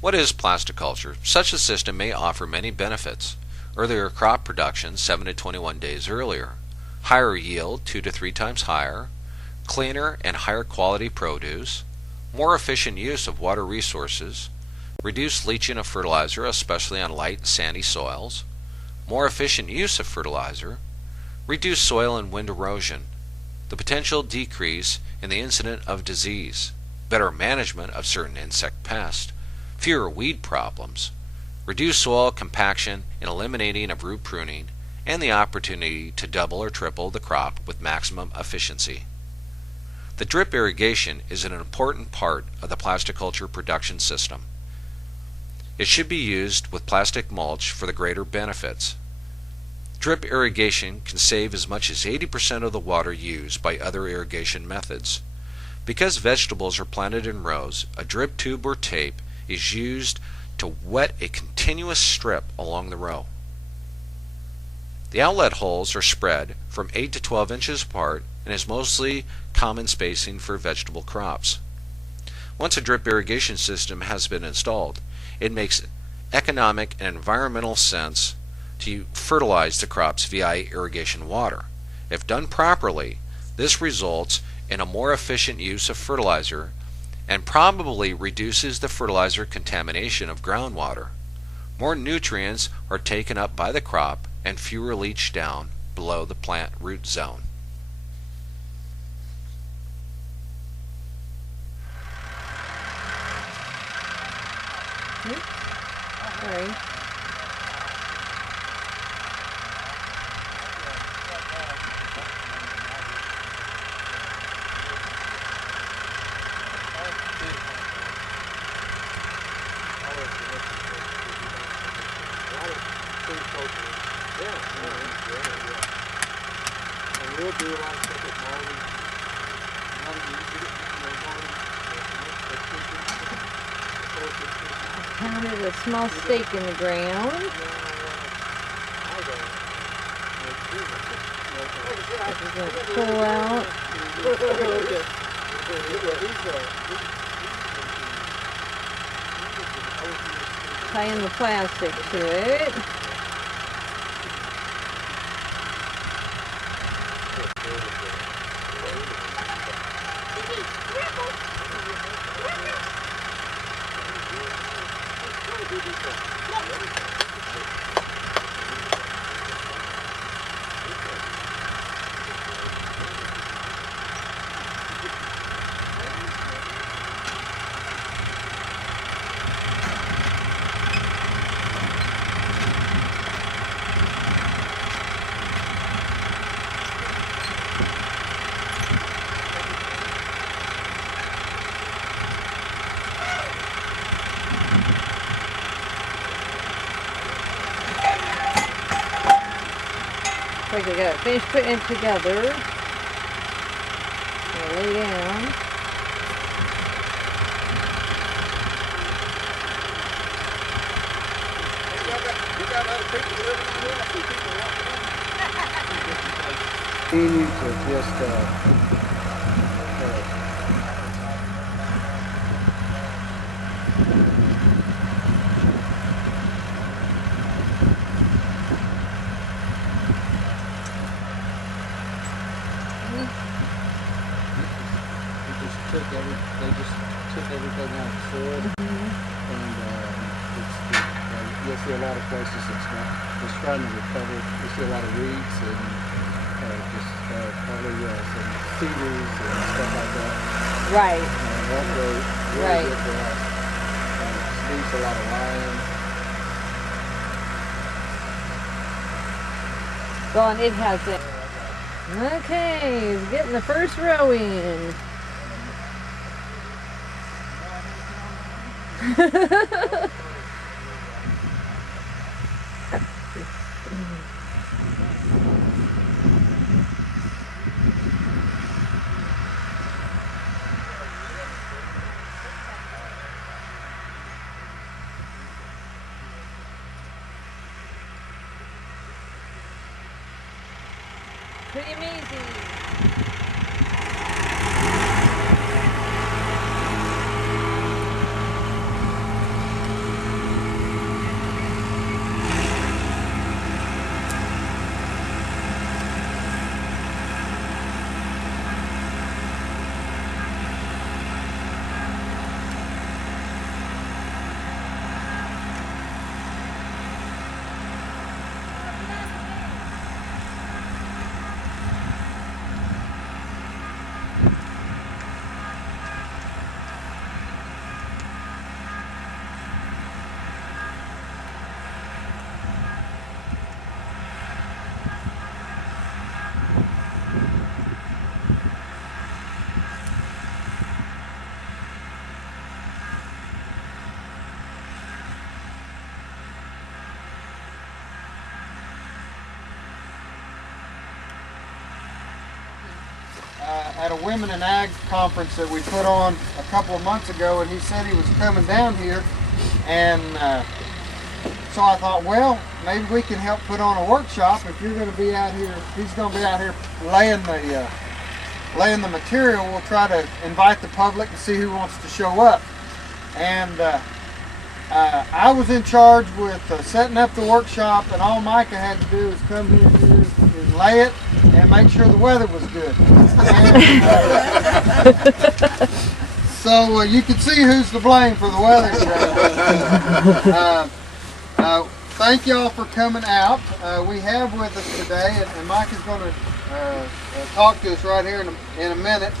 What is plasticulture? Such a system may offer many benefits. Earlier crop production 7 to 21 days earlier, higher yield 2 to 3 times higher, cleaner and higher quality produce, more efficient use of water resources, reduced leaching of fertilizer, especially on light sandy soils, more efficient use of fertilizer, reduced soil and wind erosion, the potential decrease in the incidence of disease, better management of certain insect pests, fewer weed problems, reduced soil compaction and eliminating of root pruning, and the opportunity to double or triple the crop with maximum efficiency. The drip irrigation is an important part of the plasticulture production system. It should be used with plastic mulch for the greater benefits. Drip irrigation can save as much as 80% of the water used by other irrigation methods. Because vegetables are planted in rows, a drip tube or tape is used to wet a continuous strip along the row. The outlet holes are spread from 8 to 12 inches apart and is mostly common spacing for vegetable crops. Once a drip irrigation system has been installed, it makes economic and environmental sense to fertilize the crops via irrigation water. If done properly, this results in a more efficient use of fertilizer and probably reduces the fertilizer contamination of groundwater. More nutrients are taken up by the crop and fewer leach down below the plant root zone. Sorry. We'll do a lot of stuff with Pounded a small stake in the ground. This is going to pull out. Tie in the plastic to it. Like I got it finished putting it together. I'll lay down. You need to just they just took everything out of the soil, and you'll see a lot of places it's trying to recover. You see a lot of weeds and probably some cedars and stuff like that. Right. That way, really Right. good for us. It needs a lot of lime. Well, and it has it. Okay, he's getting the first row in. Pretty amazing. at a Women in Ag conference that we put on a couple of months ago, and he said he was coming down here, and so I thought, well, maybe we can help put on a workshop. If you're going to be out here, he's going to be out here laying the material. We'll try to invite the public and see who wants to show up. And I was in charge with setting up the workshop, and all Micah had to do is come here and lay it and make sure the weather was good. And, so you can see who's to blame for the weather today. Thank y'all for coming out. We have with us today, and Mike is going to talk to us right here in a minute,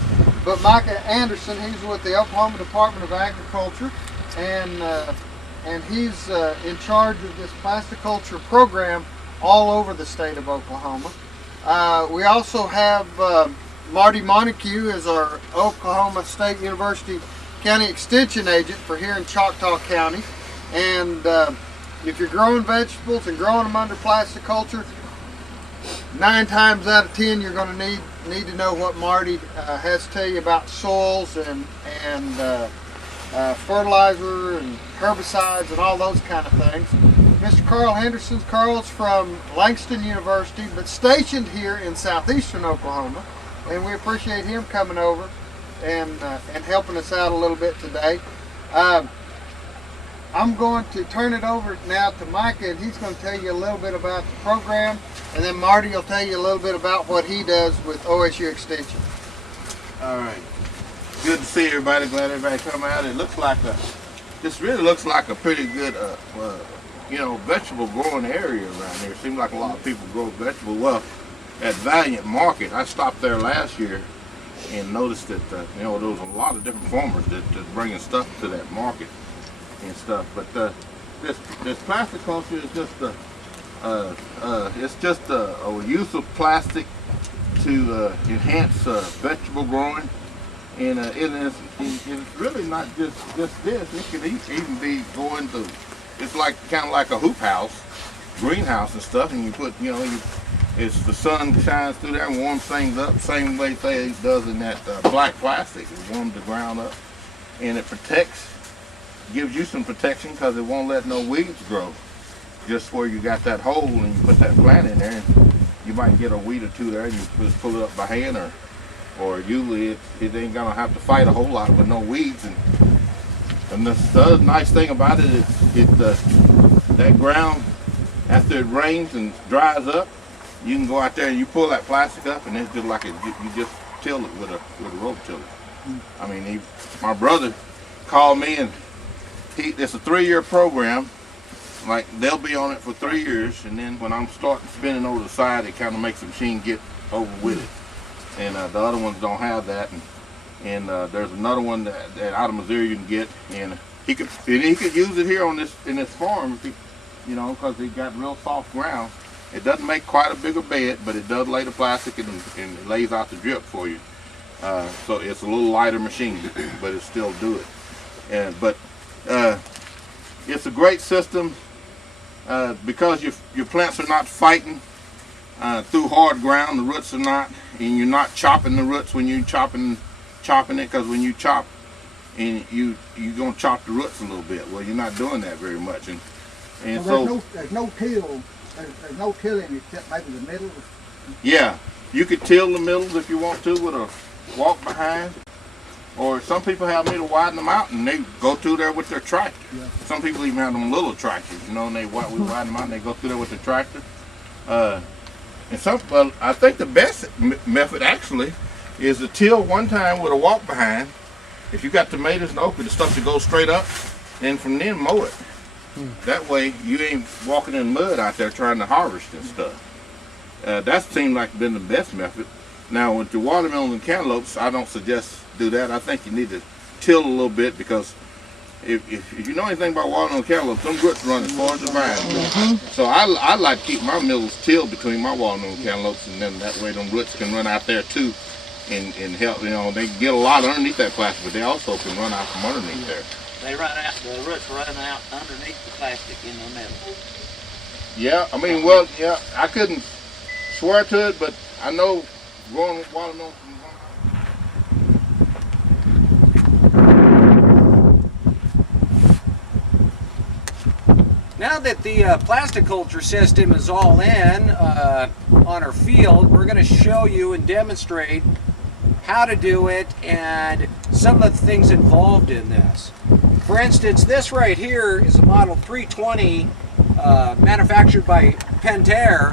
but Micah Anderson, he's with the Oklahoma Department of Agriculture, and he's in charge of this plasticulture program all over the state of Oklahoma. We also have Marty Montague as our Oklahoma State University County Extension Agent for here in Choctaw County. And if you're growing vegetables and growing them under plasticulture, 9 times out of 10 you're going to need to know what Marty has to tell you about soils and fertilizer and herbicides and all those kind of things. Mr. Carl Henderson. Carl's from Langston University, but stationed here in southeastern Oklahoma, and we appreciate him coming over and helping us out a little bit today. I'm going to turn it over now to Micah, and he's going to tell you a little bit about the program, and then Marty will tell you a little bit about what he does with OSU Extension. All right. Good to see everybody. Glad everybody come out. It looks like this really looks like a pretty good, vegetable growing area around here. Seems like a lot of people grow vegetables. Well, at Valiant Market, I stopped there last year and noticed that there was a lot of different farmers that bringing stuff to that market and stuff. But this plasticulture is just a use of plastic to enhance vegetable growing. And it's really not just this. It could even be going to, it's like kind of like a hoop house, greenhouse and stuff. And you put, it's the sun shines through there and warms things up, same way it does in that black plastic. It warms the ground up, and it gives you some protection because it won't let no weeds grow. Just where you got that hole and you put that plant in there, and you might get a weed or two there, and you just pull it up by hand, or usually it ain't gonna have to fight a whole lot with no weeds. And the other nice thing about it is that ground, after it rains and dries up, you can go out there and you pull that plastic up, and it's just like you just till it with a rope tiller. I mean, my brother called me, and it's a 3-year program. Like, they'll be on it for 3 years, and then when I'm starting spinning over the side, it kind of makes the machine get over with it. And the other ones don't have that, and there's another one that out of Missouri you can get, and he could use it here in this farm, because he got real soft ground. It doesn't make quite a bigger bed, but it does lay the plastic and it lays out the drip for you. So it's a little lighter machine, but it still do it. But it's a great system because your plants are not fighting through hard ground. The roots are not, and you're not chopping the roots when you're chopping it, because when you chop, and you're gonna chop the roots a little bit. Well, you're not doing that very much, and so there's no till. There's no tilling except maybe the middle. Yeah, you could till the middles if you want to with a walk behind, or some people have me to widen them out and they go through there with their tractor. Yeah. Some people even have them little tractors, and we widen them out and they go through there with their tractor. I think the best method actually is to till one time with a walk behind. If you got tomatoes and okra, the stuff that goes straight up, and from then mow it. That way you ain't walking in mud out there trying to harvest and stuff. That seemed like been the best method. Now with the watermelons and cantaloupes, I don't suggest do that. I think you need to till a little bit, because if you know anything about watermelon and cantaloupes, them roots run as far as the vine. So I like to keep my middles tilled between my watermelon and cantaloupes, and then that way them roots can run out there too and help. They can get a lot underneath that plastic, but they also can run out from underneath there. The roots run out underneath the plastic in the middle. Yeah, I couldn't swear to it, but I know growing watermelon now that the plasticulture system is all in on our field, we're going to show you and demonstrate how to do it and some of the things involved in this. For instance, this right here is a model 320 manufactured by Pentair,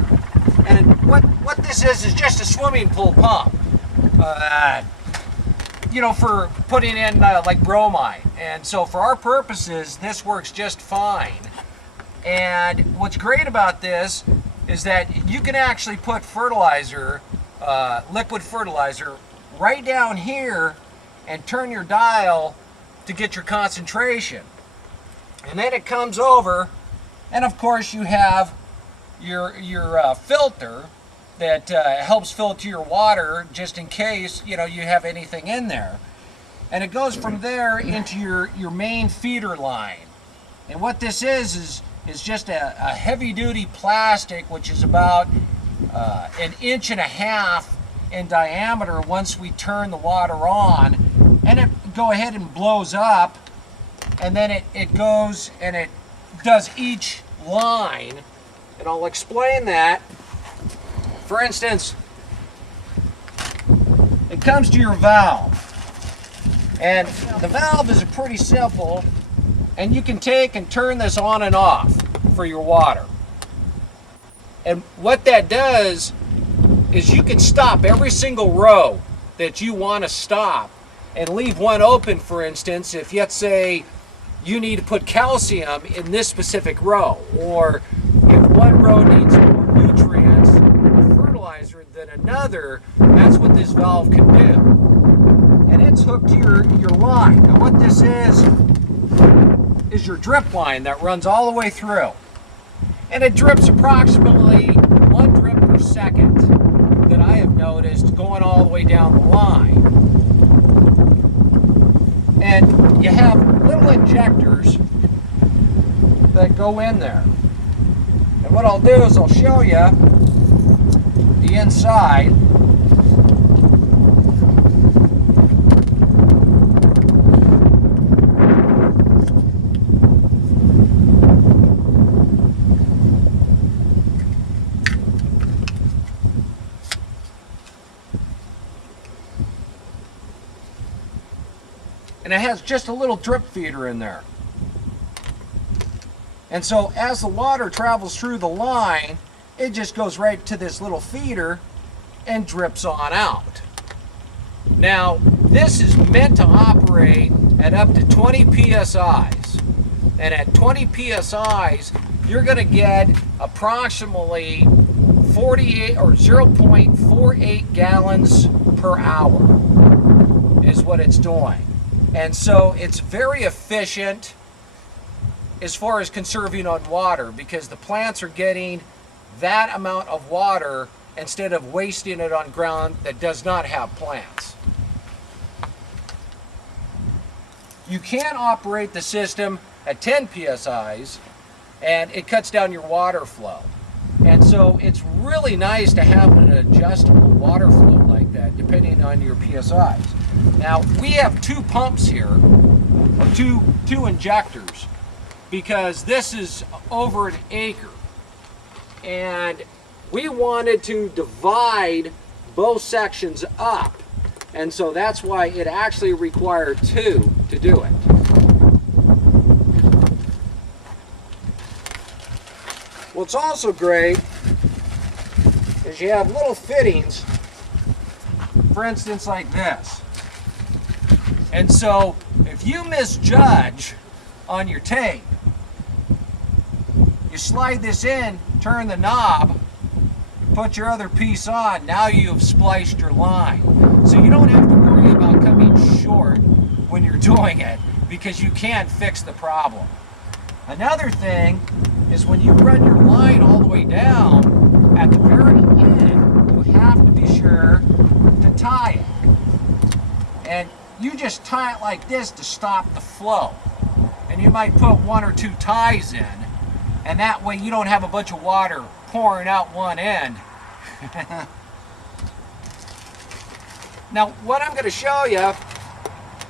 and what this is just a swimming pool pump, you know, for putting in like bromine. And so for our purposes, this works just fine. And what's great about this is that you can actually put fertilizer, liquid fertilizer, right down here and turn your dial to get your concentration. And then it comes over, and of course you have your filter that helps filter your water just in case, you know, you have anything in there. And it goes from there into your main feeder line. And what this is just a heavy-duty plastic, which is about 1.5 inches in diameter once we turn the water on. And it go ahead and blows up, and then it goes and it does each line. And I'll explain that. For instance, it comes to your valve. And the valve is pretty simple, and you can take and turn this on and off for your water. And what that does is you can stop every single row that you want to stop and leave one open. For instance, if let's say you need to put calcium in this specific row, or if one row needs more nutrients or fertilizer than another, that's what this valve can do. And it's hooked to your line. Now what this is your drip line that runs all the way through. And it drips approximately 1 drip per second that I have noticed going all the way down the line. And you have little injectors that go in there. And what I'll do is I'll show you the inside. And it has just a little drip feeder in there. And so as the water travels through the line, it just goes right to this little feeder and drips on out. Now, this is meant to operate at up to 20 psi's. And at 20 psi's, you're going to get approximately 48 or 0.48 gallons per hour is what it's doing. And so it's very efficient as far as conserving on water, because the plants are getting that amount of water instead of wasting it on ground that does not have plants. You can operate the system at 10 psi's, and it cuts down your water flow. And so it's really nice to have an adjustable water flow like that depending on your psi's. Now, we have 2 pumps here, or two injectors, because this is over 1 acre. And we wanted to divide both sections up. And so that's why it actually required 2 to do it. What's also great is you have little fittings, for instance, like this. And so if you misjudge on your tape, you slide this in, turn the knob, put your other piece on, now you've spliced your line. So you don't have to worry about coming short when you're doing it, because you can fix the problem. Another thing is when you run your line all the way down, at the very end, you have to be sure to tie it. And you just tie it like this to stop the flow. And you might put 1 or 2 ties in, and that way you don't have a bunch of water pouring out one end. Now what I'm going to show you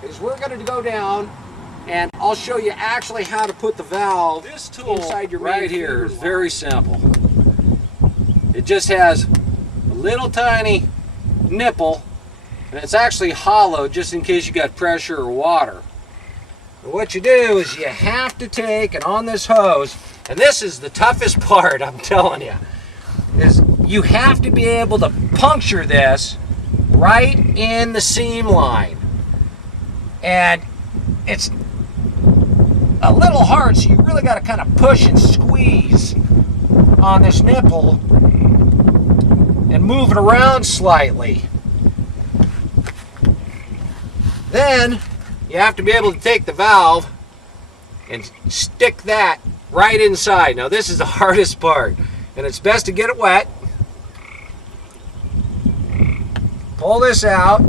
is we're going to go down and I'll show you actually how to put the valve inside your right here. It's very simple. It just has a little tiny nipple, and it's actually hollow just in case you got pressure or water. And what you do is you have to take, and on this hose, and this is the toughest part, I'm telling you, is you have to be able to puncture this right in the seam line. And it's a little hard, so you really got to kind of push and squeeze on this nipple and move it around slightly. Then you have to be able to take the valve and stick that right inside. Now this is the hardest part, and it's best to get it wet. Pull this out,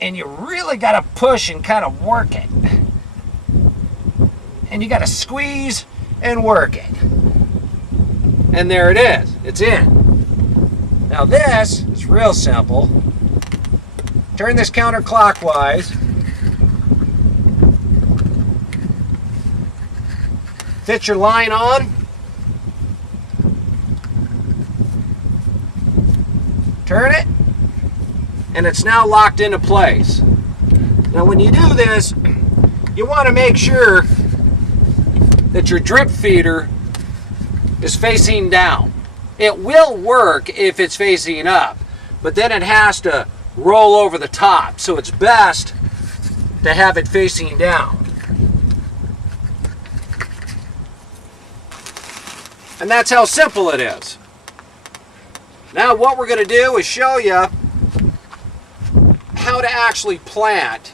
and you really got to push and kind of work it. And you got to squeeze and work it. And there it is. It's in. Now this is real simple. Turn this counterclockwise. Fit your line on. Turn it. And it's now locked into place. Now when you do this, you want to make sure that your drip feeder is facing down. It will work if it's facing up, but then it has to roll over the top, so it's best to have it facing down. And that's how simple it is. Now what we're going to do is show you how to actually plant,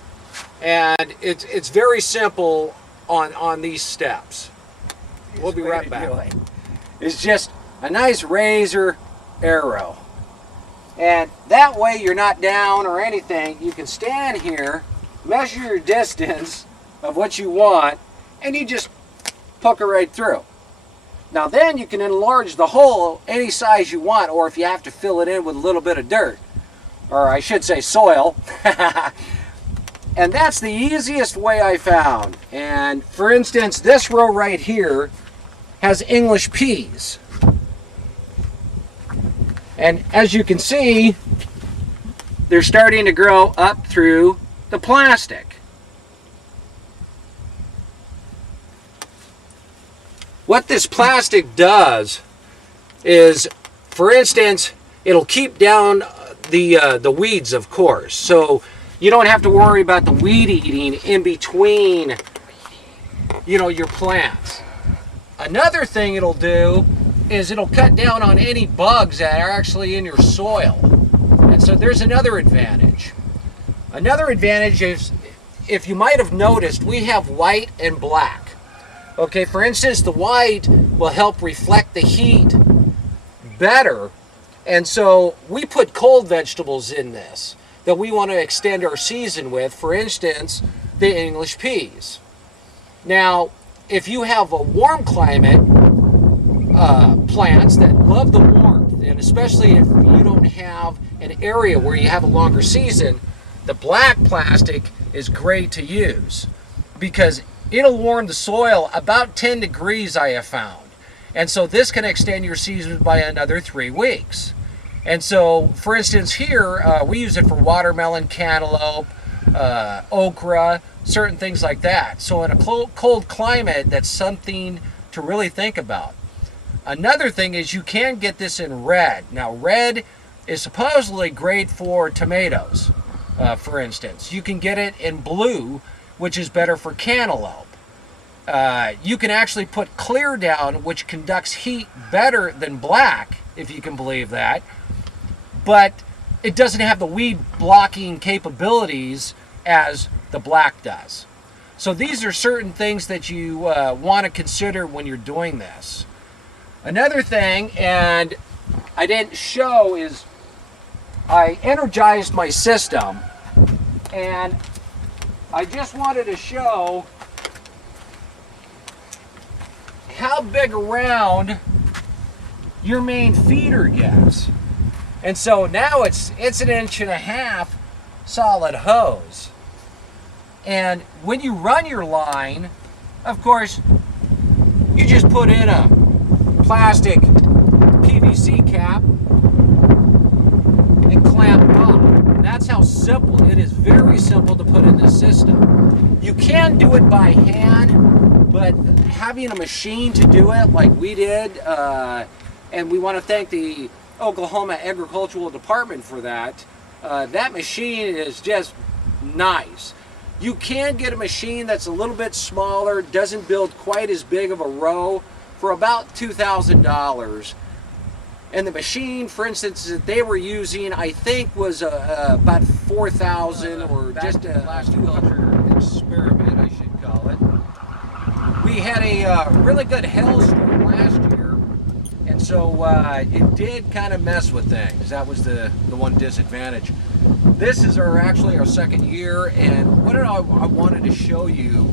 and it's very simple on these steps. We'll be right back. It's just a nice razor arrow, and that way you're not down or anything. You can stand here, measure your distance of what you want, and you just poke it right through. Now then you can enlarge the hole any size you want, or if you have to fill it in with a little bit of dirt, or I should say soil. And that's the easiest way I found. And for instance, this row right here has English peas. And as you can see, they're starting to grow up through the plastic. What this plastic does is, for instance, it'll keep down the weeds, of course. So you don't have to worry about the weed eating in between, your plants. Another thing it'll do is it'll cut down on any bugs that are actually in your soil. And so there's another advantage. Another advantage is, if you might have noticed, we have white and black. Okay, for instance, the white will help reflect the heat better. And so we put cold vegetables in this that we want to extend our season with, for instance, the English peas. Now, if you have a warm climate, plants that love the warmth, and especially if you don't have an area where you have a longer season, the black plastic is great to use because it'll warm the soil about 10 degrees, I have found. And so this can extend your season by another 3 weeks. And so, for instance, here, we use it for watermelon, cantaloupe, okra, certain things like that. So in a cold climate, that's something to really think about. Another thing is you can get this in red. Now, red is supposedly great for tomatoes, for instance. You can get it in blue, which is better for cantaloupe. You can actually put clear down, which conducts heat better than black, if you can believe that. But it doesn't have the weed blocking capabilities as the black does. So these are certain things that you want to consider when you're doing this. Another thing, and I didn't show, is I energized my system, and I just wanted to show how big around your main feeder gets. And so now it's 1.5 inches solid hose. And when you run your line, of course, you just put in a plastic PVC cap and clamp it off. That's how simple. It is very simple to put in this system. You can do it by hand, but having a machine to do it like we did, and we want to thank the Oklahoma Agricultural Department for that. That machine is just nice. You can get a machine that's a little bit smaller, doesn't build quite as big of a row, for about $2,000. And the machine, for instance, that they were using, I think was about $4,000, or just a plasticulture experiment, I should call it. We had a really good hailstorm last year, and so it did kind of mess with things. That was the one disadvantage. This is actually our second year, and what I wanted to show you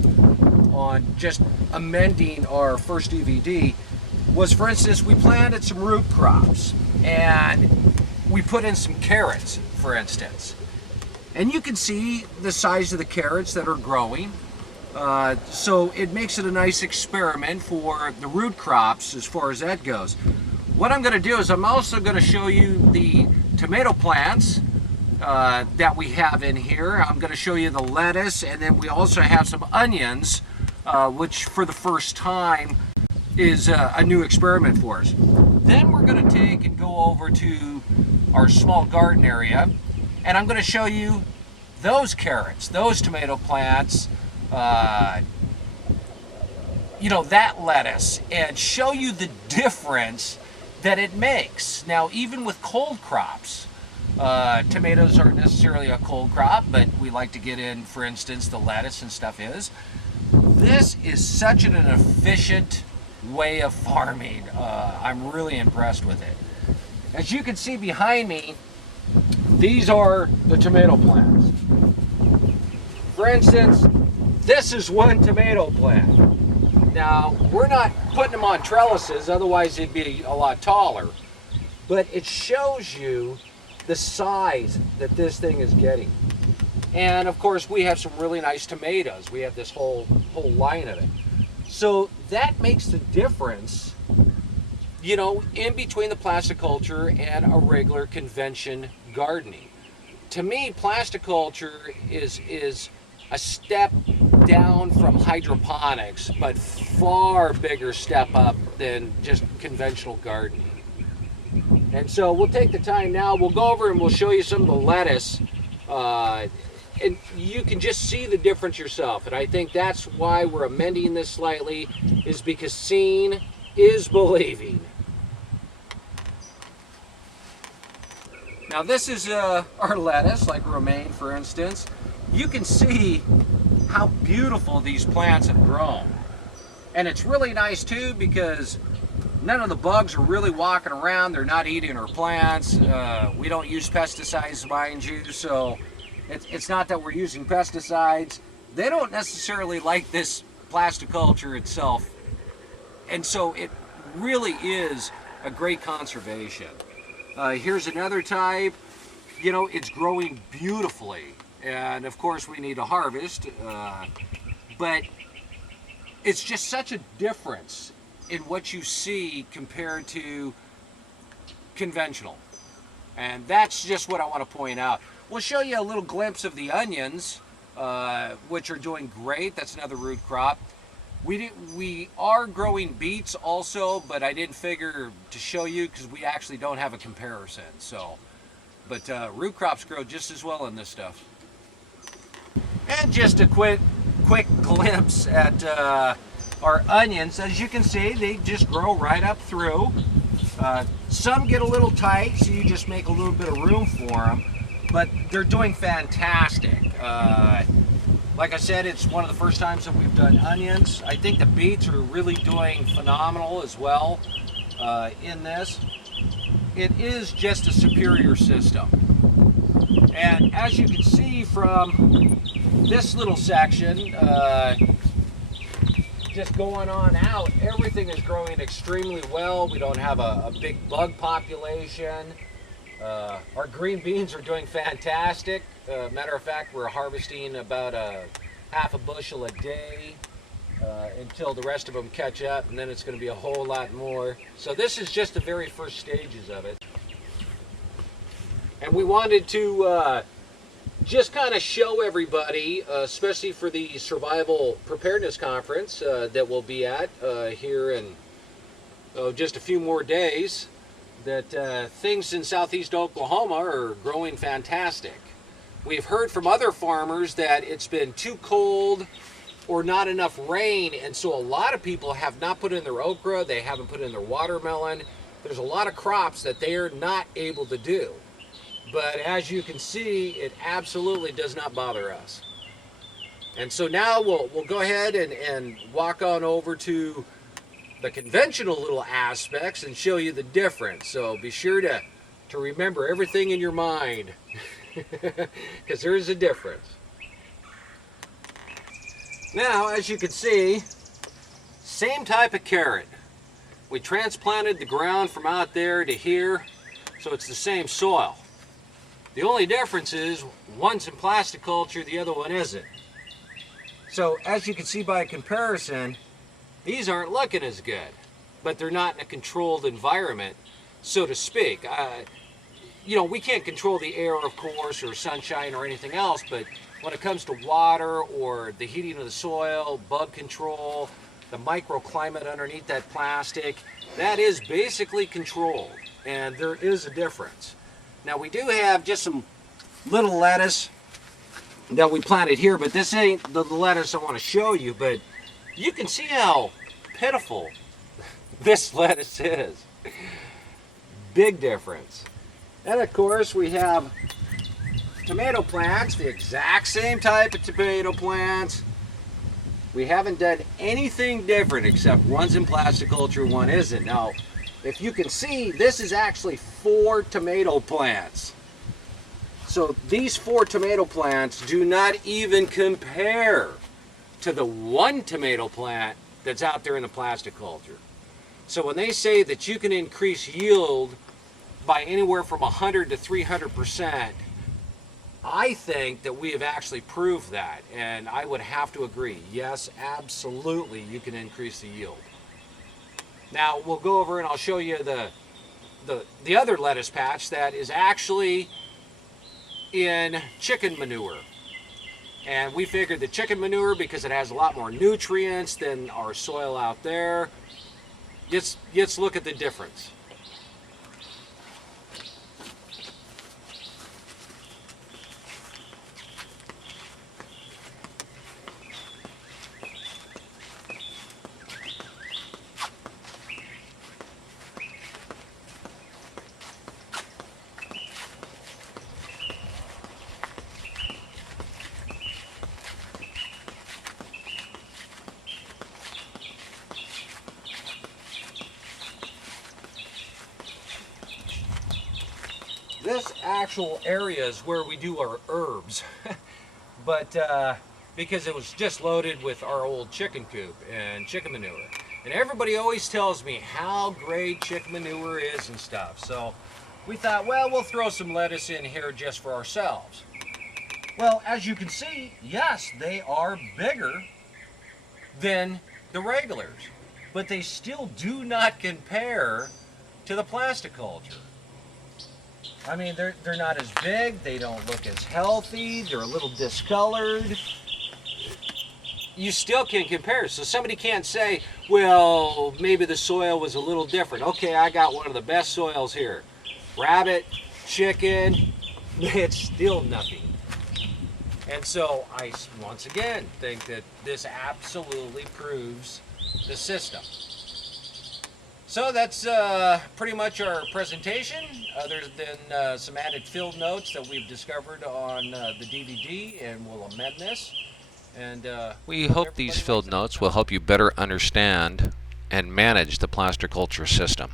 on just amending our first DVD was, for instance, we planted some root crops and we put in some carrots, for instance. And you can see the size of the carrots that are growing. So it makes it a nice experiment for the root crops as far as that goes. What I'm going to do is I'm also going to show you the tomato plants that we have in here. I'm going to show you the lettuce, and then we also have some onions, which for the first time is a new experiment for us. Then we're going to take and go over to our small garden area, and I'm going to show you those carrots, those tomato plants, you know, that lettuce, and show you the difference that it makes. Now, even with cold crops, tomatoes aren't necessarily a cold crop, but we like to get in, for instance, the lettuce and stuff is. This is such an efficient way of farming. I'm really impressed with it. As you can see behind me, these are the tomato plants. For instance, this is one tomato plant. Now, we're not putting them on trellises, otherwise they'd be a lot taller, but it shows you the size that this thing is getting. And of course, we have some really nice tomatoes. We have this whole line of it. So that makes the difference, you know, in between the plasticulture and a regular convention gardening. To me, plasticulture is a step down from hydroponics, but far bigger step up than just conventional gardening. And so we'll take the time now, we'll go over and we'll show you some of the lettuce, and you can just see the difference yourself. And I think that's why we're amending this slightly, is because seeing is believing. Now this is our lettuce, like romaine, for instance. You can see how beautiful these plants have grown. And it's really nice too, because none of the bugs are really walking around. They're not eating our plants. We don't use pesticides, mind you, so it's not that we're using pesticides. They don't necessarily like this plasticulture itself. And so it really is a great conservation. Here's another type. You know, it's growing beautifully. And of course we need to harvest, but it's just such a difference in what you see compared to conventional. And that's just what I want to point out. We'll show you a little glimpse of the onions, which are doing great. That's another root crop. We are growing beets also, but I didn't figure to show you because we actually don't have a comparison. So, but root crops grow just as well in this stuff. And just a quick glimpse at our onions. As you can see, they just grow right up through. Some get a little tight, so you just make a little bit of room for them, but they're doing fantastic. Like I said, it's one of the first times that we've done onions. I think the beets are really doing phenomenal as well in this. It is just a superior system. And as you can see from this little section, just going on out, everything is growing extremely well. We don't have a big bug population. Our green beans are doing fantastic. Matter of fact, we're harvesting about half a bushel a day until the rest of them catch up, and then it's going to be a whole lot more. So this is just the very first stages of it. And we wanted to just kind of show everybody, especially for the Survival Preparedness Conference that we'll be at here in just a few more days, that things in southeast Oklahoma are growing fantastic. We've heard from other farmers that it's been too cold or not enough rain, and so a lot of people have not put in their okra, they haven't put in their watermelon. There's a lot of crops that they are not able to do. But as you can see, it absolutely does not bother us. And so now we'll go ahead and walk on over to the conventional little aspects and show you the difference. So be sure to remember everything in your mind, because there is a difference. Now, as you can see, same type of carrot. We transplanted the ground from out there to here, so it's the same soil. The only difference is one's in plasticulture, the other one isn't. So as you can see by comparison, these aren't looking as good, but they're not in a controlled environment, so to speak. You know, we can't control the air, of course, or sunshine or anything else, but when it comes to water or the heating of the soil, bug control, the microclimate underneath that plastic, that is basically controlled, and there is a difference. Now we do have just some little lettuce that we planted here, but this ain't the lettuce I want to show you, but you can see how pitiful this lettuce is. Big difference. And of course we have tomato plants, the exact same type of tomato plants. We haven't done anything different except one's in plasticulture, one isn't. Now, if you can see, this is actually 4 tomato plants. So these 4 tomato plants do not even compare to the 1 tomato plant that's out there in the plasticulture. So when they say that you can increase yield by anywhere from 100 to 300%, I think that we have actually proved that, and I would have to agree. Yes, absolutely, you can increase the yield. Now we'll go over and I'll show you the other lettuce patch that is actually in chicken manure. And we figured the chicken manure, because it has a lot more nutrients than our soil out there, let's look at the difference. This actual area is where we do our herbs, but because it was just loaded with our old chicken coop and chicken manure. And everybody always tells me how great chicken manure is and stuff. So we thought, well, we'll throw some lettuce in here just for ourselves. Well, as you can see, yes, they are bigger than the regulars, but they still do not compare to the plasticulture. I mean, they're not as big, they don't look as healthy, they're a little discolored. You still can't compare. So somebody can't say, well, maybe the soil was a little different. Okay, I got one of the best soils here. Rabbit, chicken, it's still nothing. And so I, once again, think that this absolutely proves the system. So that's pretty much our presentation, other than some added field notes that we've discovered on the DVD, and we'll amend this. And we hope these field notes will help you better understand and manage the plasticulture system.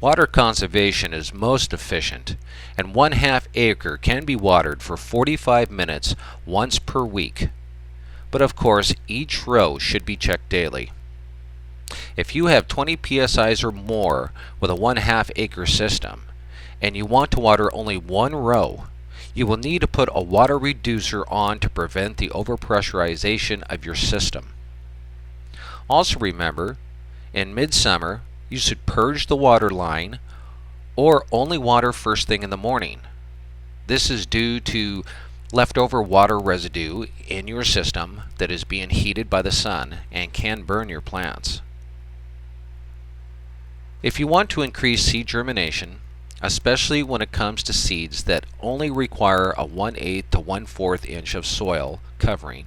Water conservation is most efficient, and 1/2 acre can be watered for 45 minutes once per week. But of course, each row should be checked daily. If you have 20 psi's or more with a 1/2 acre system, and you want to water only 1 row, You will need to put a water reducer on to prevent the overpressurization of your system. Also remember, in midsummer, you should purge the water line or only water first thing in the morning. This is due to leftover water residue in your system that is being heated by the sun and can burn your plants. If you want to increase seed germination, especially when it comes to seeds that only require a 1/8 to 1/4 inch of soil covering,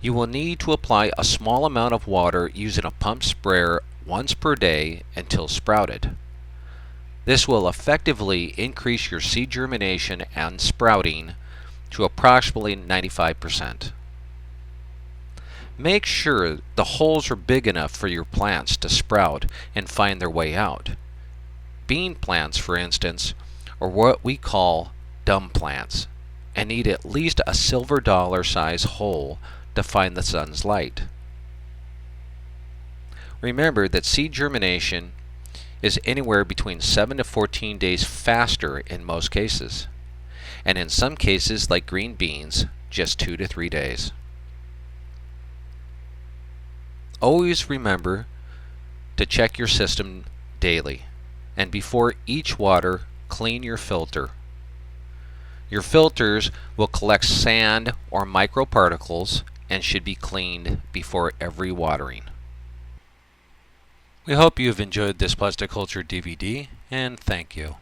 you will need to apply a small amount of water using a pump sprayer once per day until sprouted. This will effectively increase your seed germination and sprouting to approximately 95%. Make sure the holes are big enough for your plants to sprout and find their way out. Bean plants, for instance, are what we call dumb plants and need at least a silver dollar size hole to find the sun's light. Remember that seed germination is anywhere between 7 to 14 days faster in most cases, and in some cases, like green beans, just 2 to 3 days. Always remember to check your system daily, and before each water, clean your filter. Your filters will collect sand or microparticles and should be cleaned before every watering. We hope you've enjoyed this Plasticulture DVD, and thank you.